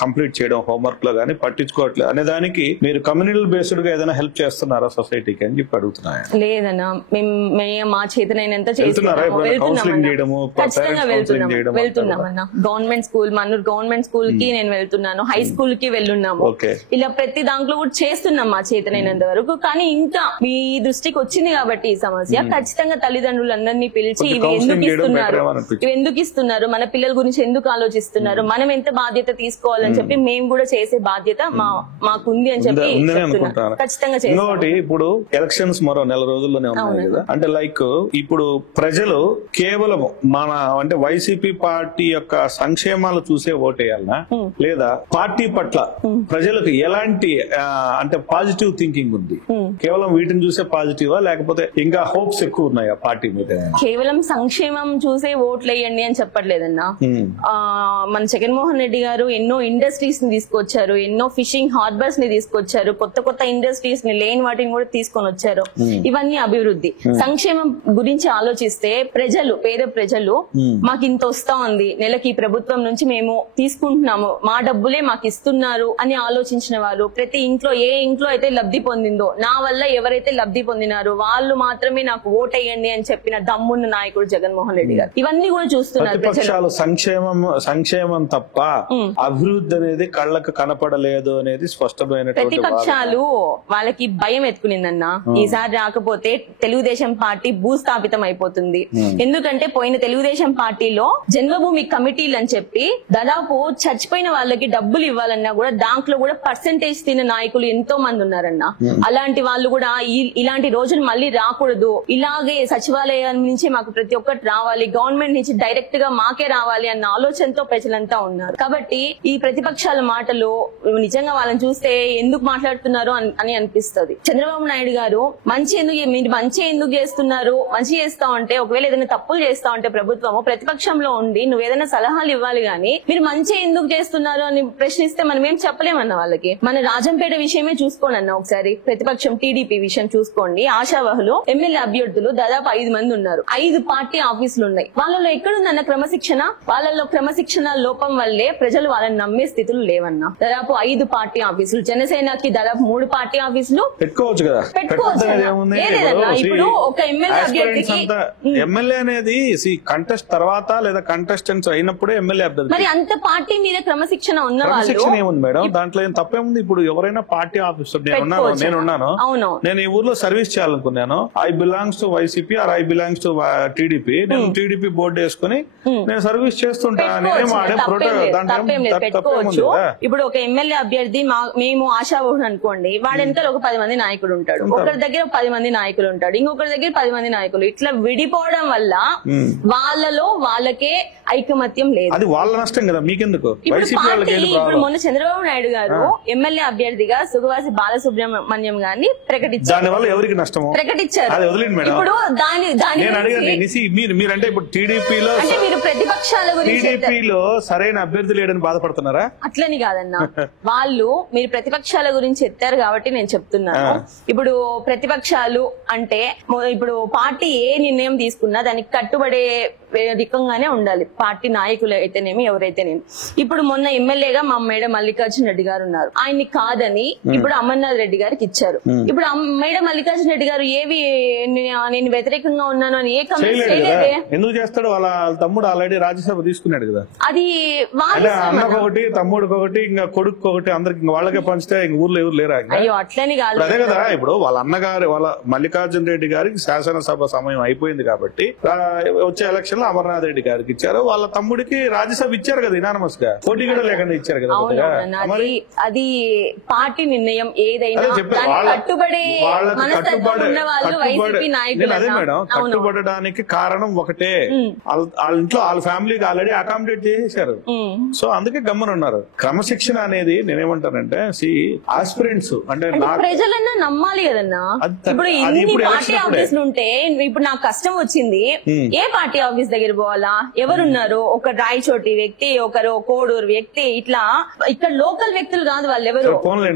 కంప్లీట్ చేయడం హోంవర్క్ లో కానీ పట్టించుకోవట్లేదు అనే దానికి మీరు కమ్యూనిటీ బేస్డ్ గా ఏదైనా హెల్ప్ చేస్తున్నారా సొసైటీకి అని చెప్పి అడుగుతున్నాను. లేదన్నా, మేము మా చేతనైనంత వెళ్తున్నామన్నా. గవర్నమెంట్ స్కూల్, మనూరు గవర్నమెంట్ స్కూల్ కి నేను వెళ్తున్నాను, హై స్కూల్ కి వెళ్ళున్నాము. ఇలా ప్రతి దాంట్లో కూడా చేస్తున్నాం మా చేతనైనంత వరకు. కానీ ఇంకా మీ దృష్టికి వచ్చింది కాబట్టి ఈ సమస్య, ఖచ్చితంగా తల్లిదండ్రులందరినీ పిలిచి ఇవి ఎందుకు ఇస్తున్నారు, మన పిల్లల గురించి ఎందుకు ఆలోచిస్తున్నారు, మనం ఎంత బాధ్యత తీసుకోవాలని చెప్పి మేము కూడా చేసే బాధ్యత మాకుంది అని చెప్పి ఖచ్చితంగా చేస్తాం. ఇప్పుడు ఎలక్షన్స్ మరో నెల రోజుల్లోనే ఉన్నాయి కదా, అంటే లైక్ ఇప్పుడు ప్రజలు కేవలం మన అంటే వైసీపీ పార్టీ యొక్క సంక్షేమాలు చూసే ఓటేయాలనా లేదా పార్టీ పట్ల ప్రజలకు ఎలాంటి అంటే పాజిటివ్ థింకింగ్ ఉంది? కేవలం వీటిని చూసే పాజిటివా లేకపోతే ఇంకా హోప్స్ ఎక్కువ ఉన్నాయా పార్టీ మీద? కేవలం సంక్షేమం చూసే ఓట్లు వేయండి అని చెప్పట్లేదన్నా. మన జగన్మోహన్ రెడ్డి గారు ఎన్నో ఇండస్ట్రీస్ ని తీసుకొచ్చారు, ఎన్నో ఫిషింగ్ హార్బర్స్ ని తీసుకొచ్చారు, కొత్త కొత్త ఇండస్ట్రీస్ ని లేని వాటిని కూడా తీసుకొని వచ్చారు. ఇవన్నీ అభివృద్ధి. సంక్షేమం గురించి ఆలోచిస్తే ప్రజలు, పేద ప్రజలు మాకు ఇంత వస్తా ఉంది, నెలకి ప్రభుత్వం నుంచి మేము తీసుకుంటున్నాము, మా డబ్బులే మాకు ఇస్తున్నారు అని ఆలోచించిన వారు, ప్రతి ఇంట్లో ఏ ఇంట్లో అయితే లబ్ధి పొందిందో, నా వల్ల ఎవరైతే లబ్ధి పొందినారో వాళ్ళు మాత్రమే నాకు ఓటేయండి అని చెప్పిన దమ్మున్న నాయకుడు జగన్మోహన్ రెడ్డి గారు. ఇవన్నీ కూడా చూస్తున్నారు ప్రజలు. సంక్షేమం తప్ప అభివృద్ధి అనేది కళ్ళకు కనపడలేదు అనేది స్పష్టమైన. ప్రతిపక్షాలు వాళ్ళకి భయం ఎత్తుకునిందన్నా, ఈసారి రాకపోతే తెలుగుదేశం పార్టీ భూస్థాపితం అయిపోతుంది. ఎందుకంటే పోయిన తెలుగుదేశం పార్టీలో జన్మభూమి కమిటీలు అని చెప్పి దాదాపు చచ్చిపోయిన వాళ్ళకి డబ్బులు ఇవ్వాలన్నా కూడా దాంట్లో కూడా పర్సెంటేజ్ తిన్న నాయకులు ఎంతో మంది ఉన్నారన్న. అలాంటి వాళ్ళు కూడా ఇలాంటి రోజులు మళ్ళీ రాకూడదు, ఇలాగే సచివాలయం నుంచి మాకు ప్రతి ఒక్కటి రావాలి, గవర్నమెంట్ నుంచి డైరెక్ట్ గా మాకే రావాలి అన్న ఆలోచనతో ప్రజలంతా ఉన్నారు. కాబట్టి ఈ ప్రతిపక్షాల మాటలు నిజంగా వాళ్ళని చూస్తే ఎందుకు మాట్లాడుతున్నారు అని అనిపిస్తుంది. చంద్రబాబు నాయుడు గారు మీరు మంచి ఎందుకు చేస్తున్నారు, మంచి చేస్తా ఉంటే ఒకవేళ ఏదైనా తప్పులు చేస్తా ఉంటే ప్రభుత్వము ప్రతిపక్షంలో ఉండి నువ్వు ఏదైనా సలహాలు ఇవ్వాలి గానీ మీరు మంచి ఎందుకు చేస్తున్నారు అని ప్రశ్నిస్తే మనం ఏం చెప్పలేమన్న వాళ్ళకి. మన రాజంపేట విషయమే చూసుకోండి అన్న, ఒకసారి ప్రతిపక్షం టీడీపీ విషయం చూసుకోండి. ఆశావహులు ఎమ్మెల్యే అభ్యర్థులు దాదాపు 5 మంది ఉన్నారు, 5 పార్టీ ఆఫీసులు ఉన్నాయి. వాళ్ళలో ఎక్కడుందన్న క్రమశిక్షణ? వాళ్ళలో క్రమశిక్షణ లోపం వల్లే ప్రజలు వాళ్ళని నమ్మే స్థితులు లేవన్నా. దాదాపు 5 పార్టీ ఆఫీసులు, జనసేనకి దాదాపు 3 పార్టీ ఆఫీసులు పెట్టుకోవచ్చు కదా. ఇప్పుడు ఒక ఎమ్మెల్యే అభ్యర్థికి ఎమ్మెల్యే అనేది కంటెస్ట్ తర్వాత లేదా కంటెస్టెంట్స్ అయినప్పుడే ఎమ్మెల్యే అభ్యర్థి. మరి అంత పార్టీ మీద క్రమశిక్షణ ఉన్న వాళ్ళు ఏముంది మేడం దాంట్లో? ఏం తప్పేముంది? ఇప్పుడు ఎవరైనా పార్టీ ఆఫీసర్ నేనున్నాను, నేను ఈ ఊర్లో సర్వీస్ చేయాలనుకున్నాను, I belongs to YCP or I belongs to TDP, నేను టీడీపీ బోర్డు వేసుకుని నేను సర్వీస్ చేస్తుంటా. పెట్టుకోవచ్చు. ఇప్పుడు ఒక ఎమ్మెల్యే అభ్యర్థి మేము ఆశావహుడు అనుకోండి, వాడి వెనకాల ఒక 10 మంది నాయకుడు ఉంటాడు, ఒకరి దగ్గర 10 మంది నాయకులు ఉంటాడు, ఇంకొకరి దగ్గర 10 మంది నాయకులు. ఇట్లా విడిపోవడం వల్ల వాళ్ళలో వాళ్ళకే ఐకమత్యం లేదు. అది వాళ్ళ నష్టం కదా, మీకెందుకు? ఇప్పుడు మొన్న చంద్రబాబు నాయుడు గారు ఎమ్మెల్యే అభ్యర్థిగా సుగవాసి బాలసుబ్రహ్మణ్యం గారిని ప్రకటించారు. ఎవరికి నష్టం ప్రకటించారు. ఇప్పుడు మీరంటే ఇప్పుడు టీడీపీలో మీరు ప్రతిపక్షాల గురించి టీడీపీలో సరైన అభ్యర్థి లేడని బాధపడుతున్నారా? అట్లని కాదన్నా, వాళ్ళు మీరు ప్రతిపక్షాల గురించి ఎత్తారు కాబట్టి నేను చెప్తున్నాను. ఇప్పుడు ప్రతిపక్షాలు అంటే ఇప్పుడు పార్టీ ఏ నిర్ణయం తీసుకున్నా దానికి కట్టుబడే దిక్కంగానే ఉండాలి, పార్టీ నాయకులు అయితేనేమి ఎవరైతేనేమి. ఇప్పుడు మొన్న ఎమ్మెల్యేగా మా మేడం మల్లికార్జున రెడ్డి గారు ఉన్నారు, ఆయన్ని కాదని ఇప్పుడు అమర్నాథ్ రెడ్డి గారికి ఇచ్చారు. ఇప్పుడు మేడం మల్లికార్జున రెడ్డి గారు ఏవి నేను వ్యతిరేకంగా ఉన్నాను అని ఏ కమెంట్స్ చేయలేదే. ఎందుకు చేస్తాడు? వాళ్ళ తమ్ముడు ఆల్రెడీ రాజ్యసభ తీసుకున్నాడు కదా. అది అన్నకొకటి తమ్ముడికొకటి ఇంకా కొడుకు అందరికి వాళ్ళకే పంచితే ఊర్లో ఎవరు లేరా? అయ్యో అట్లని కాదు. అదే కదా, ఇప్పుడు వాళ్ళ అన్నగారు వాళ్ళ మల్లికార్జున రెడ్డి గారికి శాసనసభ సమయం అయిపోయింది కాబట్టి వచ్చే ఎలక్షన్ ఎలక్షన్ లో అమర్నాథ్ రెడ్డి గారికి ఇచ్చారు, వాళ్ళ తమ్ముడికి రాజ్యసభ ఇచ్చారు కదా ఇనానమస్ గా, పోటీ కూడా లేకుండా ఇచ్చారు కదా. అది పార్టీ నిర్ణయం ఏదైనా కట్టుబడే అదే మేడం, కట్టుబడడానికి కారణం ఒకటే, వాళ్ళ ఇంట్లో వాళ్ళ ఫ్యామిలీకి ఆల్రెడీ అకామిడేట్ చేసేసారు. సో అందుకే గమ్మున ఉన్నారు. క్రమశిక్షణ అనేది నేనేమంటానంటే ఆస్పిరెంట్స్ అంటే ప్రజలన్నా నమ్మాలి కదన్నా. ఇప్పుడు ఎన్ని పార్టీ ఆఫీసులు ఉంటే ఇప్పుడు నాకు కష్టం వచ్చింది, ఏ పార్టీ ఆఫీస్ దగ్గర పోవాలా, ఎవరున్నారు, ఒక రాయచోటి వ్యక్తి, ఒకరు కోడూరు వ్యక్తి, ఇట్లా ఇక్కడ లోకల్ వ్యక్తులు కాదు వాళ్ళు ఎవరు.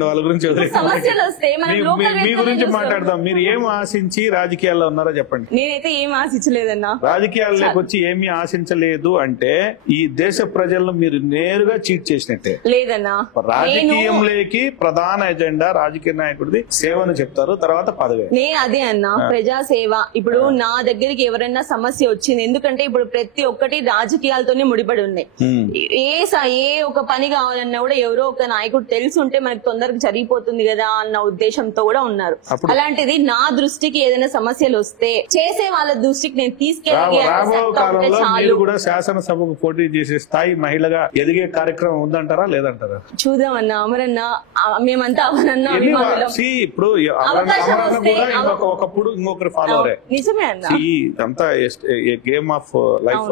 వాళ్ళ గురించి సమస్యలు వస్తే మనం లోకల్ మీ గురించి మాట్లాడదాం. మీరు ఏం ఆశించి రాజకీయాల్లో ఉన్నారో చెప్పండి. నేనైతే ఏం ఆశించలేదన్నా. రాజకీయాల్లోకి వచ్చి ఏమీ ఆశించలేదు అంటే ఈ దేశ ప్రజలను మీరు నేరుగా చీట్ చేసినట్టే. లేదన్నా, రాజకీయంలోకి ప్రధాన ఎజెండా రాజకీయ నాయకుడిది సేవను చెప్తారు, తర్వాత పదవి. నేను అదే అన్నా, ప్రజా సేవ. ఇప్పుడు నా దగ్గరికి ఎవరైనా సమస్య వచ్చింది, ఎందుకంటే ఇప్పుడు ప్రతి ఒక్కటి రాజకీయాలతోనే ముడిపడి ఉన్నాయి. ఏ ఒక పని కావాలన్నా కూడా ఎవరో ఒక నాయకుడు తెలిసి ఉంటే మనకి తొందరగా జరిగిపోతుంది కదా అన్న ఉద్దేశంతో కూడా ఉన్నారు. అలాంటిది నా దృష్టికి ఏదైనా సమస్యలు వస్తే చేసే వాళ్ళ దృష్టికి నేను తీసుకెళ్ళి కూడా శాసనసభకు పోటీ చేసే స్థాయి మహిళగా ఎదిగే కార్యక్రమం ఉందంటారా లేదంటారా? చూద్దామన్నా. అమరన్నా మేమంతా అవనన్నా ఇప్పుడు ఒకప్పుడు ఇంకొకరు ఫాలోవరే. నిజమే అన్న, అంతా గేమ్ ఆఫ్ లైఫ్.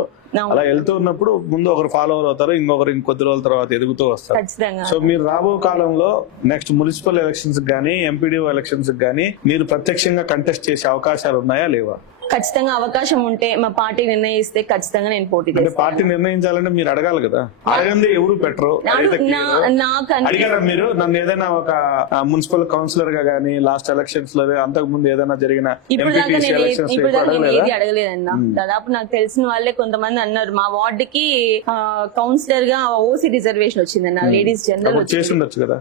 అలా వెళ్తూ ఉన్నప్పుడు ముందు ఒకరు ఫాలోవర్ అవుతారు, ఇంకొకరు ఇంకొద్ది రోజుల తర్వాత ఎదుగుతూ వస్తారు. సో మీరు రాబో కాలంలో నెక్స్ట్ మున్సిపల్ ఎలక్షన్స్ గానీ ఎంపీడీఓ ఎలక్షన్స్ గానీ మీరు ప్రత్యక్షంగా కంటెస్ట్ చేసే అవకాశాలు ఉన్నాయా లేవా? ఖచ్చితంగా అవకాశం ఉంటే మా పార్టీ నిర్ణయిస్తే ఖచ్చితంగా నేను పోటీ చేస్తాను. పార్టీ నిర్ణయించాలంటే మీరు అడగాలి కదా, అడగండి ఎవరు పెట్టరు. అడిగారా మీరు నన్ను ఏదైనా ఒక మున్సిపల్ కౌన్సిలర్ గా గానీ లాస్ట్ ఎలక్షన్స్ లో అంతకు ముందు ఏదైనా జరిగిన ఇప్పుడు దాకా నేను ఏది అడగలేదన్నా. దాదాపు నాకు తెలిసిన వాళ్ళే కొంతమంది అన్నారు, మా వార్డుకి కౌన్సిలర్ గా ఓసీ రిజర్వేషన్ వచ్చిందన్న, లేడీస్ జనరల్ చేసి ఉండొచ్చు కదా.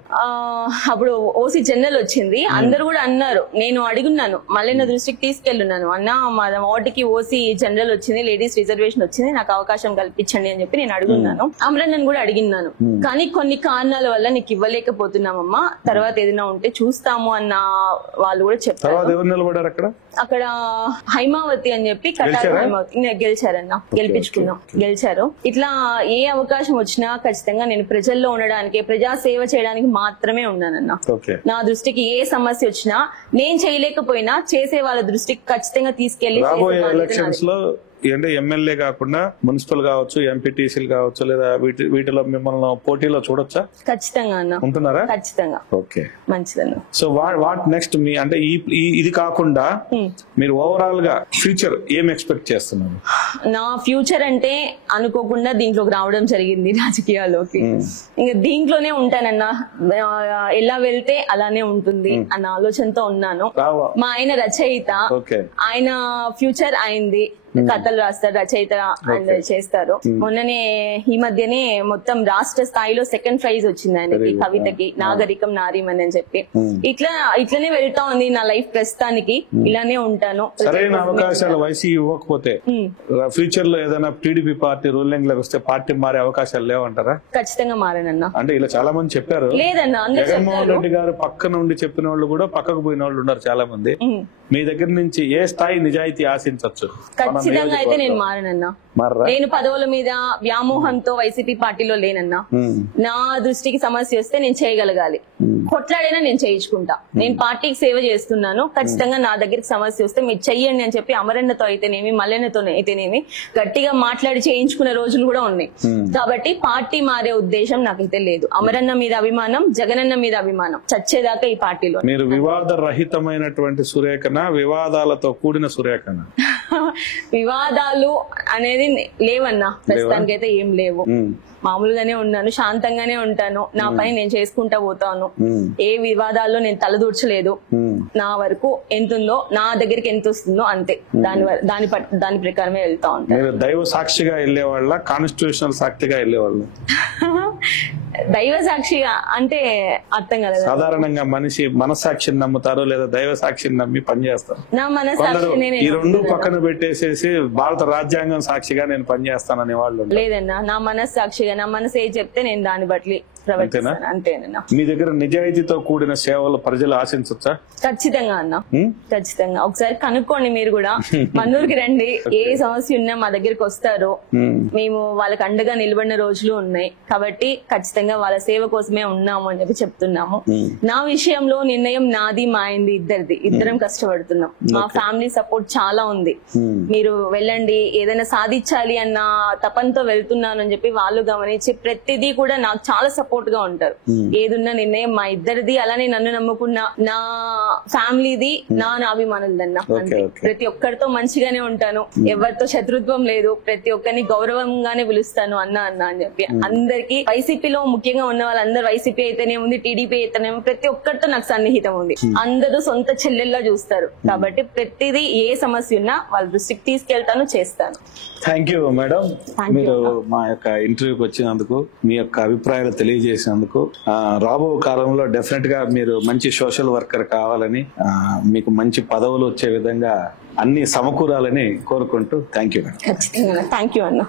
అప్పుడు ఓసీ జనరల్ వచ్చింది, అందరు కూడా అన్నారు. నేను అడుగున్నాను, మళ్ళీ నా దృష్టికి తీసుకెళ్ళున్నాను, అన్నా మా వార్డుకి ఓసీ జనరల్ వచ్చింది, లేడీస్ రిజర్వేషన్ వచ్చింది, నాకు అవకాశం కల్పించండి అని చెప్పి నేను అడుగున్నాను. అమరన్నను కూడా అడిగినాను, కానీ కొన్ని కారణాల వల్ల నీకు ఇవ్వలేకపోతున్నామమ్మా, తర్వాత ఏదైనా ఉంటే చూస్తాము అన్న వాళ్ళు కూడా చెప్పారు. అక్కడ హైమావతి అని చెప్పి కటార్ హైమావతి గెలిచారన్న, గెలిచారు. ఇట్లా ఏ అవకాశం వచ్చినా ఖచ్చితంగా నేను ప్రజల్లో ఉండడానికి, ప్రజా సేవ చేయడానికి మాత్రమే ఉన్నానన్న. నా దృష్టికి ఏ సమస్య వచ్చినా నేను చేయలేకపోయినా చేసే వాళ్ళ దృష్టికి ఖచ్చితంగా తీసుకెళ్లి ఎలక్షన్స్ లో అంటే ఎమ్మెల్యే కాకుండా మున్సిపల్ కావచ్చు, ఎంపీటీసీలు కావచ్చు, లేదా వీటిలో మిమ్మల్ని పోటీలో చూడొచ్చా? ఖచ్చితంగా అన్న. ఉంటున్నారా? ఖచ్చితంగా. ఓకే, మంచిదన్న. సో వాట్ నెక్స్ట్ మీ అంటే ఇది కాకుండా మీరు ఓవరాల్ గా ఫ్యూచర్ ఏం ఎక్స్పెక్ట్ చేస్తున్నారు? నా ఫ్యూచర్ అంటే అనుకోకుండా దీంట్లోకి రావడం జరిగింది రాజకీయాల్లోకి. ఇంకా దీంట్లోనే ఉంటానన్నా, ఎలా వెళ్తే అలానే ఉంటుంది అన్న ఆలోచనతో ఉన్నాను. మా ఆయన రచయిత, ఆయన ఫ్యూచర్ అయింది, కథలు రాస్తారు, రచయిత చేస్తారు. మొన్ననే ఈ మధ్యనే మొత్తం రాష్ట్ర స్థాయిలో సెకండ్ ప్రైజ్ వచ్చింది ఆయనకి, కవితకి, నాగరికం నారీమన్ అని చెప్పి. ఇట్లనే వెళ్తా ఉంది నా లైఫ్ ప్రస్తుతానికి, ఇలానే ఉంటాను. సరైన అవకాశాలు వైసీ ఇవ్వకపోతే ఫ్యూచర్ లో ఏదైనా టీడీపీ పార్టీ రూలింగ్ లోకి వస్తే పార్టీ మారే అవకాశాలు లేవంటారా? ఖచ్చితంగా మారనన్నా. అంటే ఇలా చాలా మంది చెప్పారు. లేదన్నా, జగన్మోహన్ రెడ్డి గారు పక్క నుండి చెప్పిన వాళ్ళు కూడా పక్కకు పోయిన వాళ్ళు ఉన్నారు చాలా మంది. మీ దగ్గర నుంచి ఏ స్థాయి నిజాయితీ ఆశించవచ్చు? ఖచ్చితంగా అయితే నేను మారనన్నా. నేను పదవుల మీద వ్యామోహంతో వైసీపీ పార్టీలో లేనన్నా. నా దృష్టికి సమస్య వస్తే నేను చేయగలగాలి, కొట్లాడైనా నేను చేయించుకుంటా. నేను పార్టీకి సేవ చేస్తున్నాను, ఖచ్చితంగా నా దగ్గరికి సమస్య వస్తే మీరు చెయ్యండి అని చెప్పి అమరన్నతో అయితేనేమి, మల్లెన్నతో అయితేనేమి గట్టిగా మాట్లాడి చేయించుకునే రోజులు కూడా ఉన్నాయి. కాబట్టి పార్టీ మారే ఉద్దేశం నాకైతే లేదు. అమరన్న మీద అభిమానం, జగనన్న మీద అభిమానం, చచ్చేదాకా ఈ పార్టీలో. మీరు వివాద రహితమైనటువంటి సురేఖన, వివాదాలతో కూడిన సురేఖన? వివాదాలు అనేది లేవన్నా, ప్రస్తుతానికైతే ఏం లేవు. మామూలుగానే ఉన్నాను, శాంతంగానే ఉంటాను, నా పని నేను చేసుకుంటా పోతాను. ఏ వివాదాల్లో నేను తలదూర్చలేదు. నా వరకు ఎంతుందో, నా దగ్గరికి ఎంత వస్తుందో అంతే, దాని ప్రకారమే వెళ్తా ఉంటాను. దైవ సాక్షిగా వెళ్ళేవాళ్ళ, కాన్స్టిట్యూషనల్ సాక్షిగా వెళ్ళేవాళ్ళు? దైవ సాక్షి అంటే అర్థం కదా. సాధారణంగా మనిషి మనస్సాక్షిని నమ్ముతారు లేదా దైవ సాక్షిని నమ్మి పనిచేస్తారు. నా మనస్సాక్షి ఈ రెండు పక్కన పెట్టేసేసి భారత రాజ్యాంగం సాక్షిగా నేను పనిచేస్తాననే వాళ్ళు. లేదన్నా, నా మనస్సాక్షిగా నా మనసు ఏది చెప్తే నేను దాన్ని బట్టి ప్రవర్తిస్తాను. అంతేనన్నా. మీ దగ్గర నిజాయితీతో కూడిన సేవలు ప్రజలు ఆశించొచ్చా? ఖచ్చితంగా అన్న, ఖచ్చితంగా. ఒకసారి కనుక్కోండి మీరు కూడా, మన్నూరుకి రండి. ఏ సమస్య ఉన్నా మా దగ్గరికి వస్తారు. మేము వాళ్ళకి అండగా నిలబడిన రోజులు ఉన్నాయి కాబట్టి ఖచ్చితంగా వాళ్ళ సేవ కోసమే ఉన్నాము అని చెప్పి చెప్తున్నాము. నా విషయంలో నిర్ణయం నాది, మా ఆయనది, ఇద్దరం కష్టపడుతున్నాం. మా ఫ్యామిలీ సపోర్ట్ చాలా ఉంది. మీరు వెళ్ళండి, ఏదైనా సాధించాలి అన్న తపంతో వెళ్తున్నాను అని చెప్పి వాళ్ళు గమనించి ప్రతిదీ కూడా నాకు చాలా సపోర్ట్ గా ఉంటారు. ఏదున్నా నిర్ణయం మా ఇద్దరిది, అలానే నన్ను నమ్ముకున్న నా ఫ్యామిలీది, నా అభిమానులదన్న. ప్రతి ఒక్కరితో మంచిగానే ఉంటాను, ఎవరితో శత్రుత్వం లేదు, ప్రతి ఒక్కరిని గౌరవంగానే పిలుస్తాను అన్న అని చెప్పి. అందరికి వైసీపీలో ముఖ్యంగా ఉన్న వాళ్ళందరూ, వైసీపీ అయితేనే ఉంది, టీడీపీ అయితేనేమో, ప్రతి ఒక్కరితో నాకు సన్నిహితం ఉంది. అందరూ సొంత చెల్లెల్లా చూస్తారు కాబట్టి ప్రతిదీ ఏ సమస్య ఉన్నా వాళ్ళ దృష్టికి తీసుకెళ్తాను, చేస్తాను. థ్యాంక్ యూ మేడం, మీరు మా యొక్క ఇంటర్వ్యూకి వచ్చినందుకు, మీ యొక్క అభిప్రాయాలు తెలియజేసినందుకు. రాబో కాలంలో డెఫినెట్ గా మీరు మంచి సోషల్ వర్కర్ కావాలని, మీకు మంచి పదవులు వచ్చే విధంగా అన్ని సమకూరాలని కోరుకుంటూ థ్యాంక్ యూ మేడం. ఖచ్చితంగా థ్యాంక్ యూ అన్న.